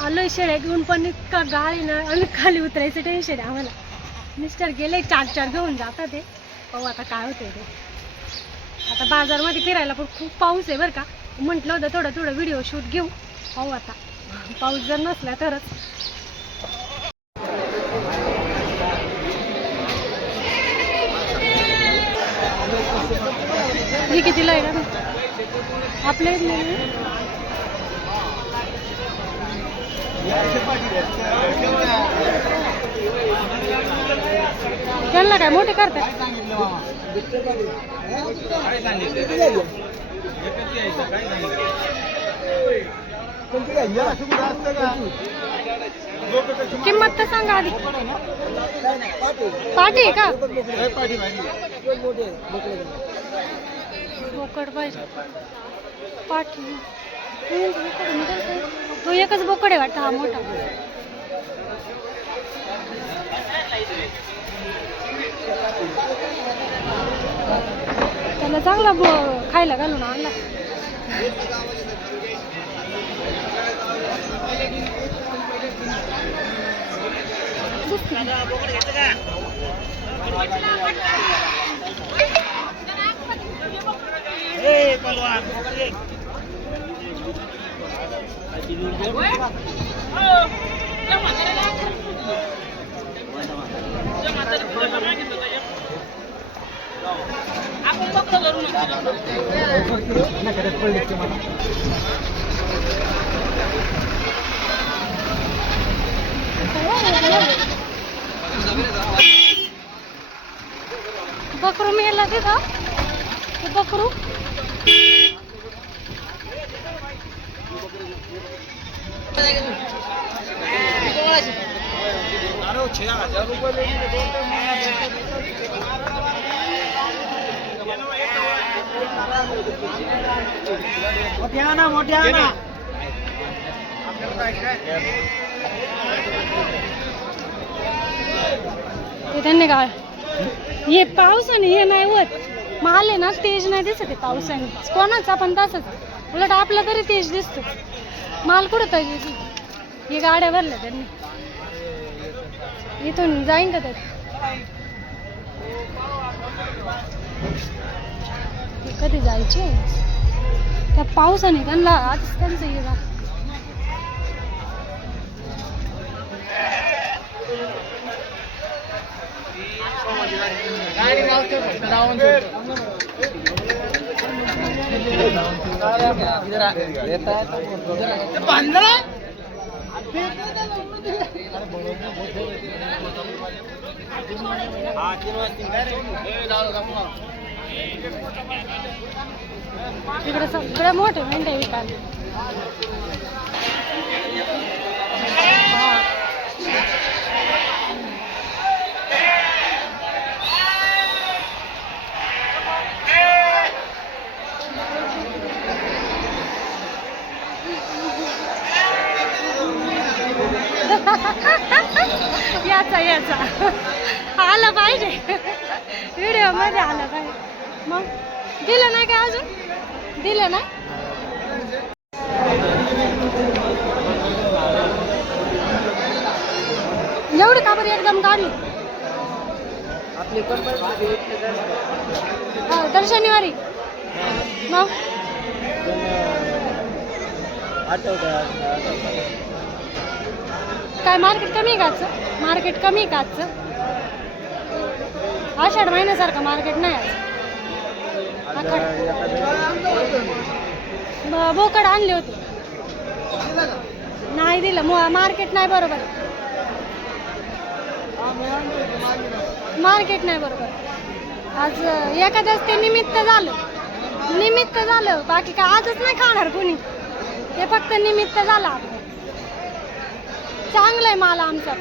आलोय शेळ्या घेऊन, पण इतका गाळ आहे ना, आम्ही खाली उतरायचं टेन्शन आहे आम्हाला. मिस्टर गेले 4 घेऊन जातात ते. पाहू आता काय होते ते. आता बाजारमध्ये फिरायला पण खूप पाऊस आहे बरं का. म्हटलं होतं थोडं व्हिडिओ शूट घेऊ. पाहू आता पाऊस जर नसला तरच. हे कितीला आहे का आपल्या त्यांना काय मोठे करतात. किंमत तर सांगा आधी. पाटी आहे का? बोकड पाहिजे. पाटी तो एकच बोकड आहे वाटतं हा मोठा. त्याला चांगला खायला घालून आणला. बकरू मेला ते का बकरू. मोठ्या त्यांनी काय हे पावसाने हे नाही होत. माल आहे ना तेज नाही दिसत आहे पावसाने. कोणाचा पण तसंच. उलट आपला तरी तेज दिसतो. माल कुठं तेज. हे गाड्या भरल्या त्यांनी. इथून जाईन का त्यात. कधी जायचे त्या पावसाने त्यांना आज त्यांचं हे झालं. तिकडे सगळे मोठे मेंढ्या विकायला. याचा आलं पाहिजे व्हिडिओ मध्ये आलं पाहिजे. मग दिलं नाही काय अजून दिलं नाही. एवढी का बरं एकदम काढली. तर शनिवारी मग काय मार्केट कमी काच. मार्केट कमी काच. आषाढ महिन्यासारखं मार्केट नाही आज. बोकड आणले होते नाही दिलं. मार्केट नाही बरोबर. मार्केट नाही बरोबर आज. एखाद्याच ते निमित्त झालं. बाकी काय आजच नाही खाणार कोणी. ते फक्त निमित्त झालं. चांगलं आहे माल आमचा.